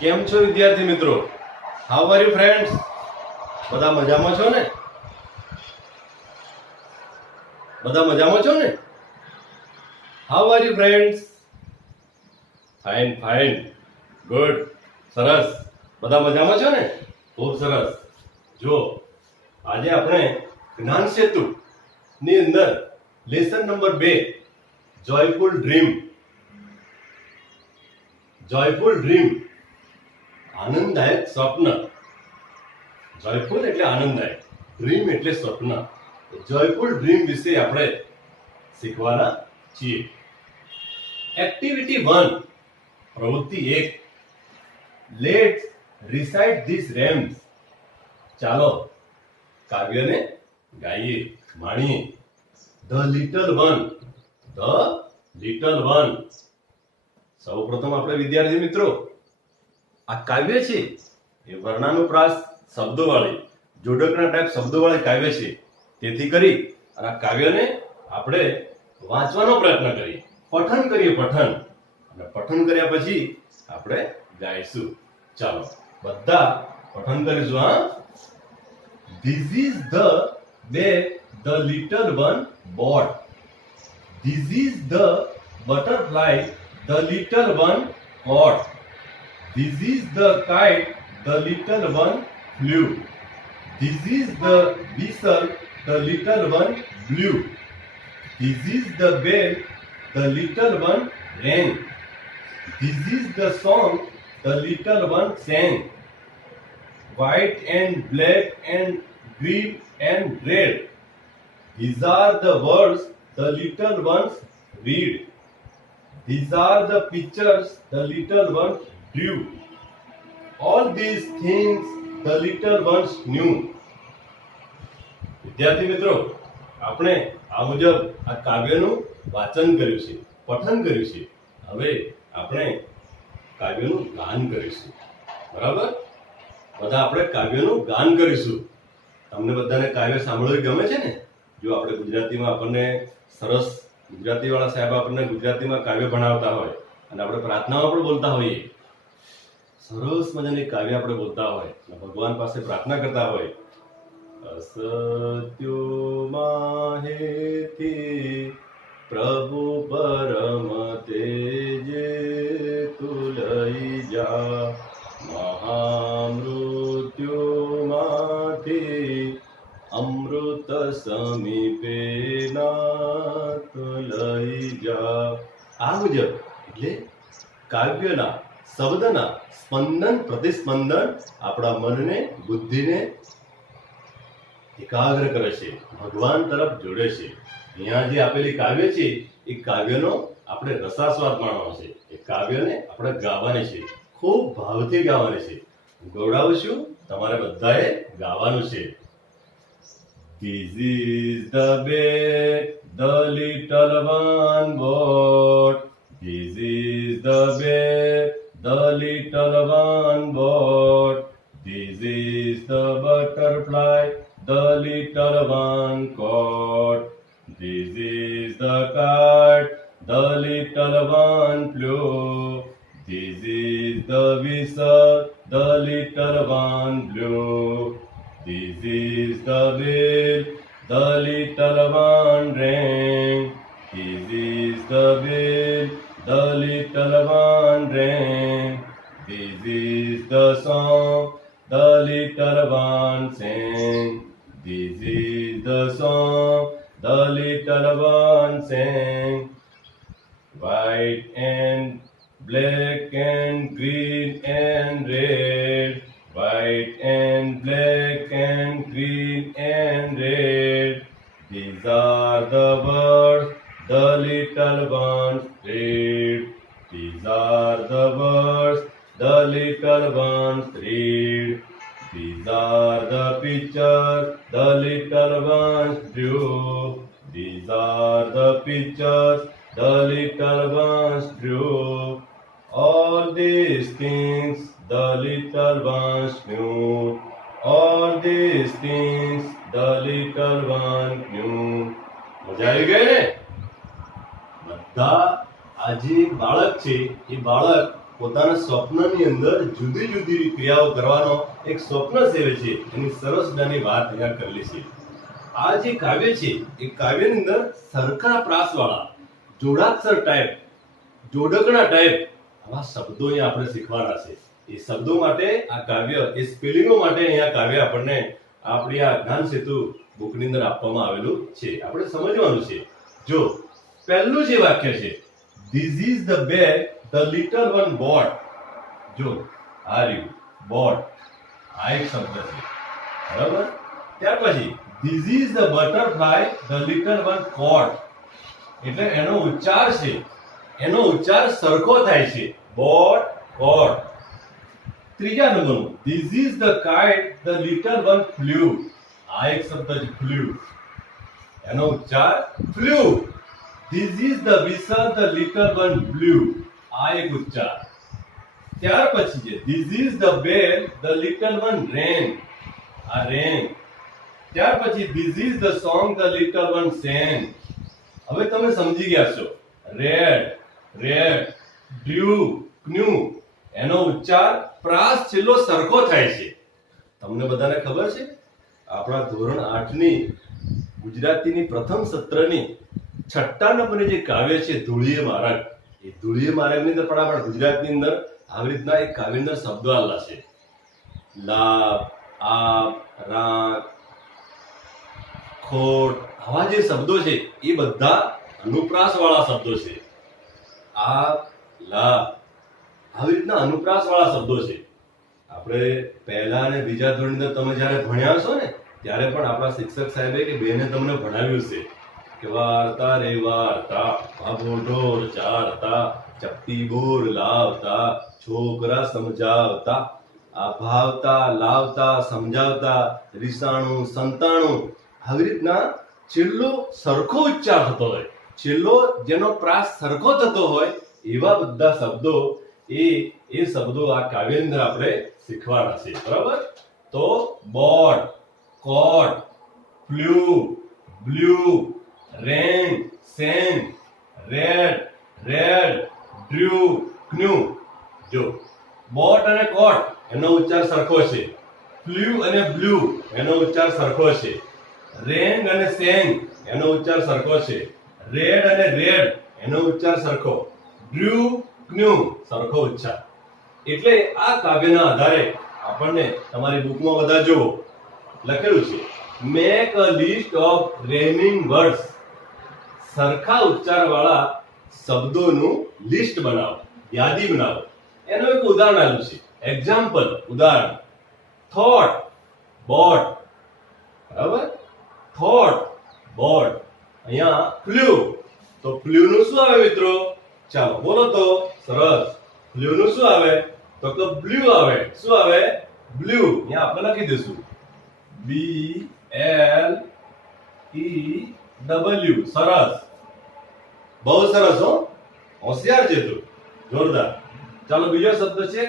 કેમ છો વિદ્યાર્થી મિત્રો? How are you friends? બધા મજામાં છો ને? બધા મજામાં છો ને? How are you friends? Fine fine, good, સરસ. બધા મજામાં છો ને? ખૂબ સરસ. જો આજે આપણે જ્ઞાન સેતુ ની અંદર લેસન નંબર 2 જોયફુલ ડ્રીમ આનંદદાયક સ્વપ્ન. જોયફુલ એટલે આનંદદાયક, ડ્રીમ એટલે સ્વપ્ન. જોયફુલ ડ્રીમ વિશે આપણે શીખવાના છીએ. એક્ટિવિટી 1, પ્રવૃત્તિ 1, લેટ્સ રિસાઇટ ધીસ રેમ્સ. ચાલો કાવ્યને ગાઈએ, માણીએ. The little one. સૌપ્રથમ આપણે વિદ્યાર્થી મિત્રો આ કાવ્ય છે એ વર્ણાનુપ્રાસ શબ્દોવાળી, જોડકના ટાઈપ શબ્દોવાળી કાવ્ય છે. તેથી કરી અને આ કાવ્યને આપણે વાંચવાનો પ્રયત્ન કરીએ, પઠન કરીએ. અને પઠન કર્યા પછી આપણે ગાઈશું. ચાલો બધા પઠન કરીશું. હા, this is the bag the little one boat. This is the butterfly the little one caught. This is the kite the little one flew. This is the whistle the little one blew. This is the bell the little one rang. This is the song the little one sang. White and black and green and red, these are the words the little ones read. These are the pictures the little ones drew. All these things the little ones knew. વિદ્યાર્થી મિત્રો, આપણે આ મુજબ આ કાવ્યનું વાંચન કર્યું છે, પઠન કર્યું છે. હવે આપણે કાવ્યનું ગાન કરીશું. બરાબર? બધા આપણે કાવ્યનું ગાન કરીશું. તમને બધાને કાવ્ય સાંભળવું ગમે છે ને? જો આપણે ગુજરાતીમાં આપણને સરસ ગુજરાતી વાળા સાહેબ આપણને ગુજરાતીમાં કાવ્ય ભણાવતા હોય અને આપણે પ્રાર્થનામાં પણ બોલતા હોઈએ, સરસ મજાની કાવ્ય આપણે બોલતા હોય અને ભગવાન પાસે પ્રાર્થના કરતા હોય, અસત્યો માહેથી પ્રભુ પરમ તેજે તુલઈ જા, મહામૃત્યુમાંથી અમૃત સમીપે નાથ લઈ જા. આ મુજબ એટલે કાવ્યના શબ્દના સ્પંદન પ્રતિસ્પંદન આપણા મનને, બુદ્ધિને એકાગ્ર કરે છે, ભગવાન તરફ જોડે છે. અહીંયા જે આપેલી કાવ્ય છે એ કાવ્યનો આપણે રસાસ્વાદ માણવાનો છે. એ કાવ્યને આપણે ગાવાની છે, ખૂબ ભાવથી ગાવાની છે. ગૌડાવશું, તમારે બધાએ ગાવાનું છે. This is the bed the little one bought. This is the bed the little one bought. This is the butterfly the little one caught. This is the kite the little one flew. This is the whistle the little one blew. This is the bell the little one rang. This is the bell the little one rang. This is the song the little one sang. This is the song the little one sang. White and black and green and red, white and black and green and red, these are the words the little ones read. These are the words the little ones read. These are the pictures the little ones drew. These are the pictures the little ones drew. All these things the little ones knew. All these things the little one knew. મજા આવી ગઈ ને? બધા આ જે બાળક છે એ બાળક પોતાના સ્વપ્નની અંદર જુદી જુદી ક્રિયાઓ કરવાનો એક સ્વપ્ન સેવે છે. એની સરસ મજાની વાત અહીંયા કરેલી છે. આ જે કાવ્ય છે એ કાવ્યની અંદર સરખા પ્રાસવાળા જોડાક્ષર ટાઈપ, જોડકણા ટાઈપ આવા શબ્દો અહીંયા આપણે શીખવાના છે. એ શબ્દો માટે આ કાવ્ય, એ સ્પેલિંગો માટે અહીંયા કાવ્ય આપણને આપણી આ જ્ઞાન સેતુ બુકની અંદર આપવામાં આવેલું છે. આપણે સમજવાનું છે. જો પહેલું જે વાક્ય છે, this is the bag the little one boat. જો આ રહ્યું બોટ, આ એક શબ્દ છે, બરાબર. ત્યાર પછી this is the butterfly the little one coat. એટલે એનો ઉચ્ચાર છે, એનો ઉચ્ચાર સરખો થાય છે, બોટ કોટ. ત્રીજા નંબરનું, this is the kite the little one flew. આ એક શબ્દ છે ફ્લ્યુ, એનો ઉચ્ચાર flew. This is the whistle the little one blew. આ એક ઉચ્ચાર. ત્યાર પછી છે this is the bell the little one rang. આ રેન. ત્યાર પછી this is the song the little one sang. હવે તમે સમજી ગયા છો. રેડ, રેડ, ડ્યુ, ક્ન્યુ, એનો ઉચ્ચાર પ્રાસ છેલ્લો સરખો થાય છે. તમને બધાને ખબર છે, આપણા ધોરણ 8 ની ગુજરાતીની પ્રથમ સત્રની 6 નંબરની જે કાવ્ય છે ધૂળીએ મારગ, એ ધૂળીએ મારગની અંદર પણ આપણા ગુજરાતની અંદર આવી રીતના એક કાવ્યની અંદર શબ્દો આવેલા છે. લાભ, આપ, રાગ, ખોટ, આવા જે શબ્દો છે એ બધા અનુપ્રાસ વાળા શબ્દો છે. આપ, લાભ, આવી રીતના અનુપ્રાસ વાળા શબ્દો છે. આપણે પહેલા અને બીજા ધોરણની અંદર તમે જ્યારે ભણ્યા છો ને, ત્યારે પણ આપણા શિક્ષક સાહેબે કે બેને તમને ભણાવ્યું છે કે વાર્તા રે વાર્તા, ભાભો ઢોર ચારતા, ચપટી બોર લાવતા, છોકરા સમજાવતા. આ ભાવતા, લાવતા, સમજાવતા, રીસાણું, સંતાણું, આવી રીતના છેલ્લો સરખો ઉચ્ચાર થતો હોય, છેલ્લો જેનો પ્રાસ સરખો થતો હોય એવા બધા શબ્દો, એ શબ્દો આ કાવ્યની અંદર આપણે શીખવાના છે, બરાબર. તો બોટ, કોટ, ફ્લ્યુ, બ્લુ, રેન, સેન, રેડ, રેડ, ડ્યુ, ક્ન્યુ. જો બોટ અને કોટ એનો ઉચ્ચાર સરખો છે, ફ્લ્યુ અને બ્લુ એનો ઉચ્ચાર સરખો છે, રેન અને સેન એનો ઉચ્ચાર સરખો છે, રેડ અને રેડ એનો ઉચ્ચાર સરખો, ડ્યુ, ક્ન્યુ સરખો ઉચ્ચાર. એટલે આ કાવ્યના આધારે આપણને તમારી બુકમાં બધા જુઓ લખેલું છે, make a list of rhyming words. સરખા ઉચ્ચાર વાળા શબ્દોનું લિસ્ટ બનાવો, યાદી બનાવો. એનું એક ઉદાહરણ આપ્યું છે, એક્ઝામ્પલ, ઉદાહરણ. થોટ, બોટ, બરાબર. Thought, boat. અહીંયા ફ્લ્યુ, તો ફ્લ્યુ નું શું આવે મિત્રો? ચાલો બોલો તો. સરસ. ફ્લ્યુ નું શું આવે? તો કે બ્લુ આવે. શું આવે? બ્લુ. અહીંયા આપણે લખી દઈશું BLEW. સરસ, બહુ સરસ હો, હોશિયાર છે તું, જોરદાર. ચાલો બીજો શબ્દ છે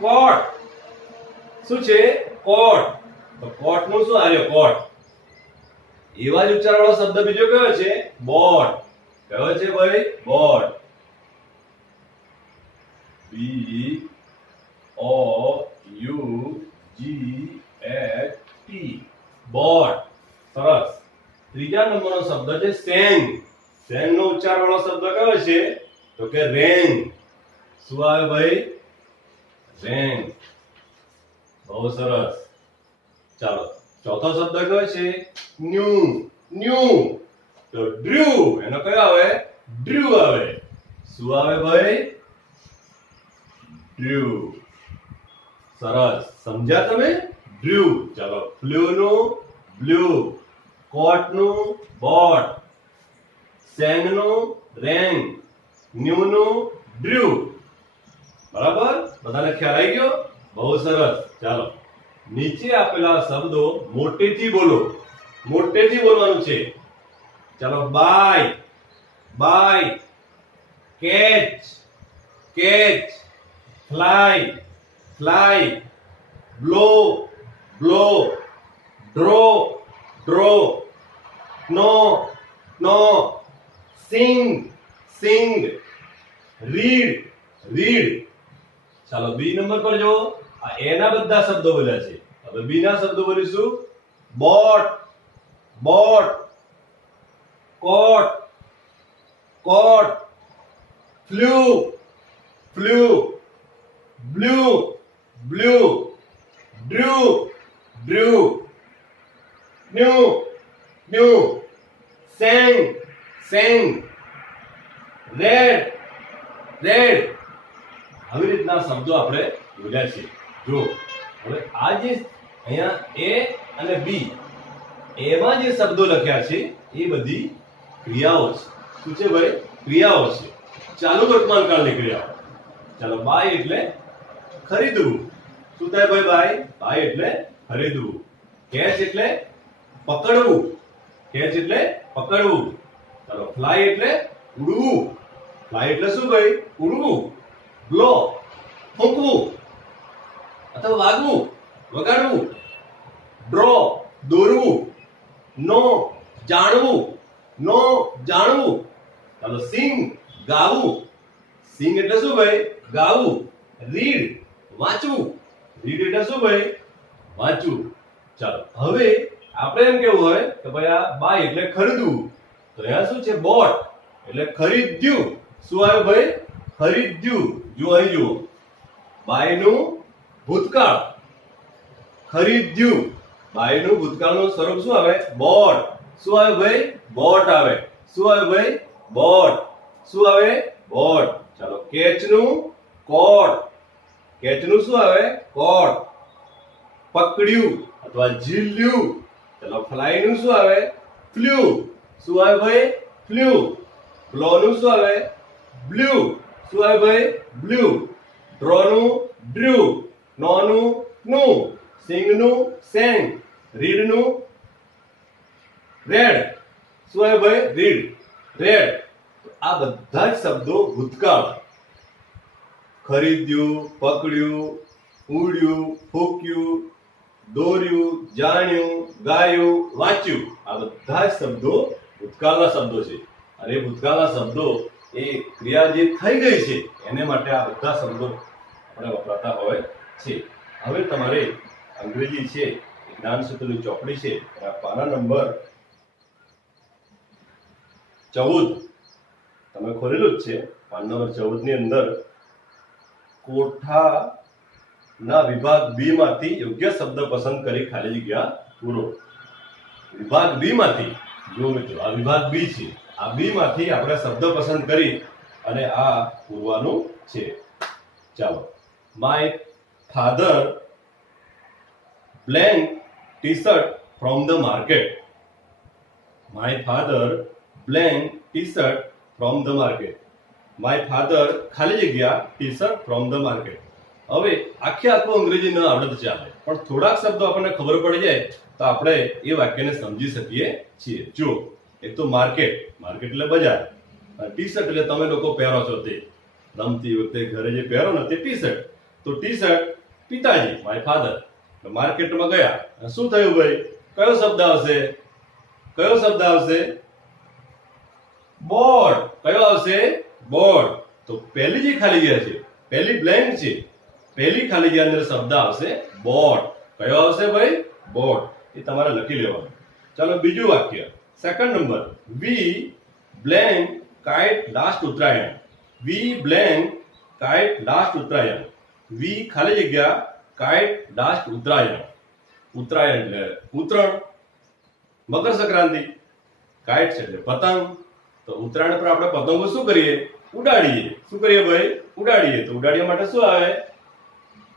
કોટ. શું છે? કોટ. તો કોટ નું શું આવ્યો? કોટ. એવા જ ઉચ્ચાર વાળો શબ્દ બીજો કયો છે? બોટ. કયો છે ભાઈ? બોટ. BOUGHT. બોટ. સરસ. ત્રીજા નંબરનો શબ્દ છે સેંગ. સેંગ નો ઉચ્ચાર વાળો શબ્દ કયો છે? તો કે રેંગ. શું આવે ભાઈ? રેંગ. બહુ સરસ. ચાલો ચોથો શબ્દ કયો છે? ન્યુ. ન્યુ. તો ડ્રુ, એનો કયો આવે? ડ્રુ આવે. શું આવે ભાઈ? ડ્રુ. સરસ. સમજ્યા તમે? ડ્રુ. ચાલો ફ્લ્યુ નું બ્લુ, કોટ નું બોટ, સેંગ નું રેંગ, ન્યુ નું ડ્રુ. બરાબર? બધાને ખ્યાલ આવી ગયો? બહુ સરસ. ચાલો નીચે આપેલા શબ્દો મોટેથી બોલો, મોટેથી બોલવાનું છે. ચાલો buy, buy, catch, catch, fly, fly, blow, blow, draw, draw, no, no, sing, sing, read, read. ચાલો બી નંબર પર જો આ એના બધા શબ્દો બોલ્યા છે. હવે બી ના શબ્દો બોલીશું. Boat, boat, coat, coat, flew, flew, blew, blew, drew, drew, new, new, sang, sang, red, red. આવી રીતના શબ્દો આપણે બોલ્યા છે. જો હવે આ જે અહીંયા એ અને બી એમાં જે શબ્દો લખ્યા છે એ બધી ક્રિયાઓ છે. શું છે ભાઈ? ક્રિયાઓ છે. ચાલુ વર્તમાન કાળની ક્રિયાઓ. ચાલો બાય એટલે ખરીદવું. શું થાય ભાઈ? બાય, બાય એટલે ખરીદવું. કેચ એટલે પકડવું. કેચ એટલે પકડવું. ચાલો ફ્લાય એટલે ઉડવું. ફ્લાય એટલે શું ભાઈ? ઉડવું. બ્લો ફૂંકવું અથવા વાગવું, વગાડવું. ડ્રો દોરવું. નો જાણવું. નો જાણવું. ચાલો સિંગ ગાવું. સિંગ એટલે શું ભાઈ? ગાવું. રીડ વાંચવું. રીડ એટલે શું ભાઈ? વાંચવું. ચાલો હવે આપણે એમ કેવું હોય કે ભાઈ આ બાય એટલે ખરીદવું. તો અહીંયા શું છે? બોટ એટલે ખરીદ્યું. શું આવ્યું ભાઈ? ખરીદ્યું. જો અહીં જુઓ, બાય નું ભૂતકાળ ખરીદ્યું. બાય નું ભૂતકાળનું સ્વરૂપ શું આવે? બોટ. શું આવે ભાઈ? બોટ આવે. શું આવે ભાઈ? બોટ. શું આવે? બોટ. ચાલો કેચ નું કોટ. કેચ નું શું આવે? કોટ. પકડ્યું અથવા ઝીલ્યું. ચાલો ફ્લાય નું શું આવે? ફ્લ્યુ. શું આવે ભાઈ? ફ્લ્યુ. બ્લો નું શું આવે? બ્લુ. શું આવે ભાઈ? બ્લુ. ડ્રો નું ડ્રુ. નો નું નું. સિંગ નું સેંગ. રીડ નું રેડ. શું આવે ભાઈ? Read, red. આ બધા જ શબ્દો ભૂતકાળ. ખરીદ્યું, પકડ્યું, ઉડ્યું, ફૂંક્યું, દોર્યું, જાણ્યું, ગાયું, વાંચ્યું. આ બધા જ શબ્દો ભૂતકાળના શબ્દો છે. અને ભૂતકાળના શબ્દો એ ક્રિયા જે થઈ ગઈ છે એને માટે આ બધા શબ્દો આપણે વપરાતા હોય છે. હવે તમારે અંગ્રેજી છે, જ્ઞાન સૂત્રની ચોપડી છે, આ પાના નંબર 14 તમે ખોલેલું જ છે. પાના નંબર 14 ની અંદર કોઠાના વિભાગ બી માંથી યોગ્ય શબ્દ પસંદ કરી ખાલી જગ્યા પૂરો. વિભાગ બી માંથી જો મિત્રો આ વિભાગ બી છે. આ બી માંથી આપણે શબ્દ પસંદ કરી અને આ પૂરવાનું છે. ચાલો my father blank t-shirt from the market. My father blank t-shirt from the market. My father ખાલી જગ્યા t-shirt from the market. હવે આખું અંગ્રેજી ન આવડત ચાલે, પણ થોડાક શબ્દો આપણને ખબર પડી જાય તો આપણે એ વાક્યને સમજી શકીએ છીએ. જો એક તો માર્કેટ, માર્કેટ એટલે બજાર. ટી-શર્ટ એટલે તમે લોકો પહેરો છો તે રમતી વખતે ઘરે જે પહેરો ને તે ટી-શર્ટ. તો ટી-શર્ટ પિતાજી માય ફાધર માર્કેટમાં ગયા. શું થયું ભાઈ? કયો શબ્દ આવશે? કયો શબ્દ આવશે? બોર્ડ. કયો આવશે? બોર્ડ. તો પહેલી જે ખાલી જગ્યા છે, પહેલી બ્લેન્ક છે, પહેલી ખાલી જગ્યા અંદર શબ્દ આવશે બોર્ડ. કયો આવશે ભાઈ? બોર્ડ. એ તમારે લખી લેવાનું. ચાલો બીજું વાક્ય, સેકન્ડ નંબર. વી બ્લેન્ક કાઇટ લાસ્ટ ઉત્તરાયણ. વી બ્લેન્ક કાઇટ લાસ્ટ ઉત્તરાયણ. વી ખાલી જગ્યા કાઇટ લાસ્ટ ઉત્તરાયણ. ઉત્તરાયણ એટલે ઉત્તરાયણ, મકર સંક્રાંતિ. કાઇટ છે એટલે પતંગ. તો ઉત્તરાયણ પર આપણે પતંગો શું કરીએ? ઉડાડીએ. શું કરીએ ભાઈ? ઉડાડીએ. તો ઉડાડવા માટે શું આવે?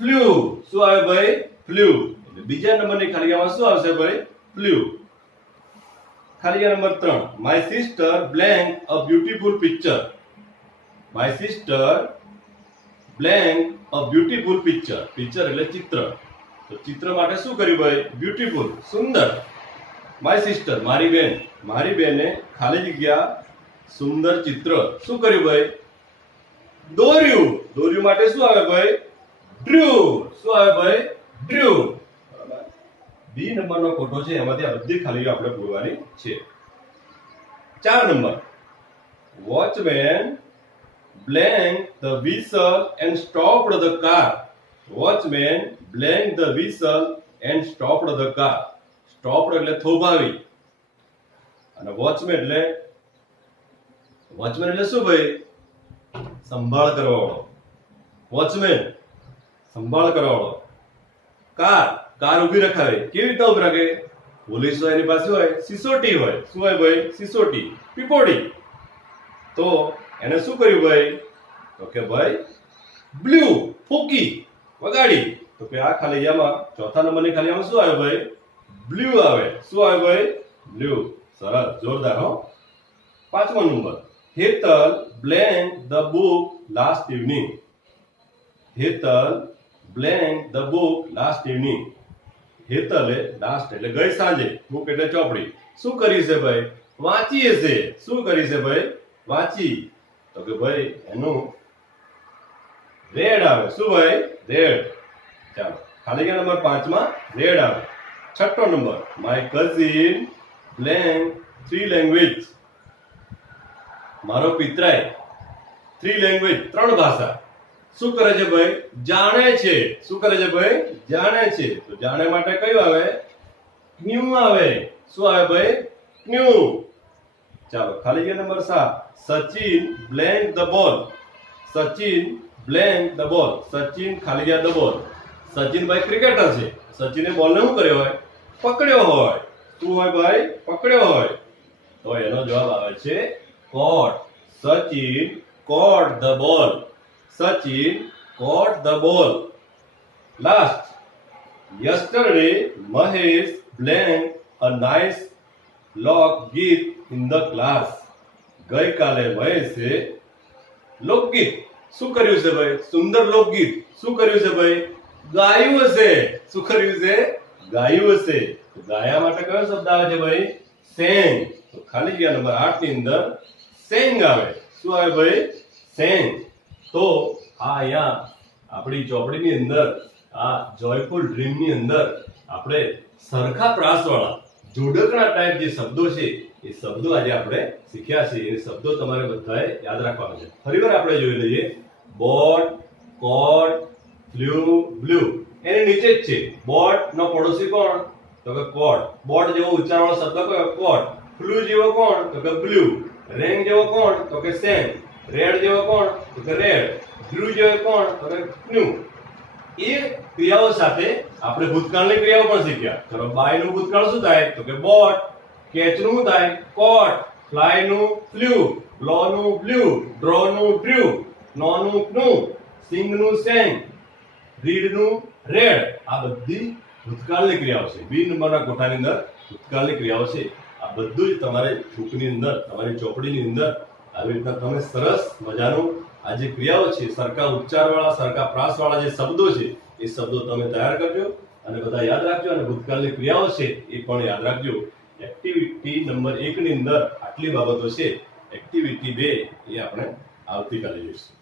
ફ્લ્યુ. શું આવે ભાઈ? ફ્લ્યુ. એટલે બીજા નંબરની ખાલી જગ્યામાં શું આવશે ભાઈ? ફ્લ્યુ. ખાલી જગ્યા number 3. My sister blank a beautiful picture. My sister blank a beautiful picture. Picture એટલે ચિત્ર. તો ચિત્ર માટે શું કર્યું ભાઈ? Beautiful, Sundar. માય સિસ્ટર મારી બેન, મારી બેને ખાલી જગ્યા સુંદર ચિત્ર શું કર્યું ભાઈ? દોર્યું. દોર્યું માટે શું આવે ભાઈ? ડ્રુ. શું આવે ભાઈ? ડ્રુ. બરાબર. બી નંબરનો ખોટો છે, એમાંથી આ બધી ખાલી આપણે પૂરવાની છે. 4 number. Watchman blanked the whistle and stopped the car. Watchman blanked the whistle and stopped the car. Stopped એટલે થોભાવી અને વોચમેન એટલે શું ભાઈ? સંભાળ કરવાવાળો. વોચમેન સંભાળ કરવાવાળો. કાર ઊભી રખાવે. કેવી રીતના ઊભી રાખે? પોલીસ હોય એની પાસે હોય સિસોટી હોય. શું હોય ભાઈ? સિસોટી, પીપોડી. તો એને શું કર્યું ભાઈ? તો કે ભાઈ બ્લ્યુ, ફૂંકી, વગાડી. તો કે આ ખાલીયામાં ચોથા નંબરની ખાલીયામાં શું આવે ભાઈ? બ્લ્યુ આવે. શું આવે ભાઈ? બ્લ્યુ. સરસ, જોરદાર હો. પાંચમો નંબર, Hetal blanked the book last evening. Hetal blanked the book last evening. હેતલે લાસ્ટ એટલે ગઈ સાંજે, બુક એટલે ચોપડી. શું કરી છે ભાઈ? વાંચી હશે. શું કરી છે ભાઈ? વાંચી. તો કે ભાઈ એનું રેડ આવે. શું ભાઈ? રેડ. ચાલો, ખાલી ગયા નંબર 5 માં રેડ આવે. છઠ્ઠો number, my cousin blanked 3 language. મારો પિતરાય 3 લેંગ્વેજ, 3 ભાષા. શું કરે છે ભાઈ? જાણે છે. શું કરે છે ભાઈ? જાણે છે. તો જાણે માટે કયું આવે? ન્યુ આવે. શું આવે ભાઈ? ન્યુ. ચાલો, ખાલી ગયા number 7, Sachin blanked the ball. Sachin blanked the ball. Sachin ખાલી ગયા the ball. સચિન ભાઈ ક્રિકેટર છે. સચિને બોલને શું કર્યો હોય? પકડ્યો હોય. શું હોય ભાઈ? પકડ્યો હોય. તો એનો જવાબ આવે છે caught. Sachin caught the ball. Sachin caught the ball. Last, yesterday Mahesh blanked a nice log git in the class. ગઈ કાલે મહેશે લોકગીત શું કર્યું છે ભાઈ? સુંદર લોકગીત શું કર્યું છે ભાઈ? ગાયું હશે. શું કર્યું છે? ગાયું હશે. તો ગાયા માટે કયો શબ્દ આવે છે ભાઈ? sang. તો ખાલી ગયા નંબર 8 ની અંદર sang આવે. શું આવે ભાઈ? sang. તો આ અહીંયા આપણી ચોપડીની અંદર આ જોયફુલ ડ્રીમ ની અંદર આપણે સરખા પ્રાસવાળા જોડકણા ટાઈપ જે શબ્દો છે એ શબ્દો આજે આપણે શીખ્યા છે. એ શબ્દો તમારે બધાએ યાદ રાખવાના છે. ફરીવાર આપણે જોઈ લઈએ. બોટ, કોટ, ફ્લુ, બ્લુ. એની નીચે જ છે બોટ નો પડોશી કોણ? તો કે કોટ. બોટ જેવો ઉચ્ચારવાળો શબ્દ કયો? કોટ. ફ્લુ જેવો કોણ? તો કે બ્લુ. રેન જેવો કોણ? તો કે સેન. રેડ જેવો કોણ? તો કે રેડ. બ્લુ જેવો કોણ? તો કે બ્લુ. એ ક્રિયાઓ સાથે આપણે ભૂતકાળની ક્રિયાઓ પણ શીખ્યા. ચલો, બાય નું ભૂતકાળ શું થાય? તો કે બોટ. કેચ નું શું થાય? કોટ. ફ્લાય નું ફ્લ્યુ. બ્લો નું બ્લુ. ડ્રો નું ડ્રુ. નો નું ક્નુ. સિંગ નું સેંગ. રીડ નું રેડ. આ બધી ભૂતકાળની ક્રિયાઓ છે. બી નંબરના કોઠાની અંદર ભૂતકાળની ક્રિયાઓ છે. આ બધું જ તમારે બુકની અંદર, તમારી ચોપડીની અંદર આવી રીતના તમે સરસ મજાનું આ જે ક્રિયાઓ છે, સરખા ઉચ્ચારવાળા, સરખા પ્રાસવાળા જે શબ્દો છે એ શબ્દો તમે તૈયાર કરજો અને બધા યાદ રાખજો. અને ભૂતકાળની ક્રિયાઓ છે એ પણ યાદ રાખજો. એક્ટિવિટી નંબર 1 ની અંદર આટલી બાબતો છે. એક્ટિવિટી 2 એ આપણે આવતીકાલે જોઈશું.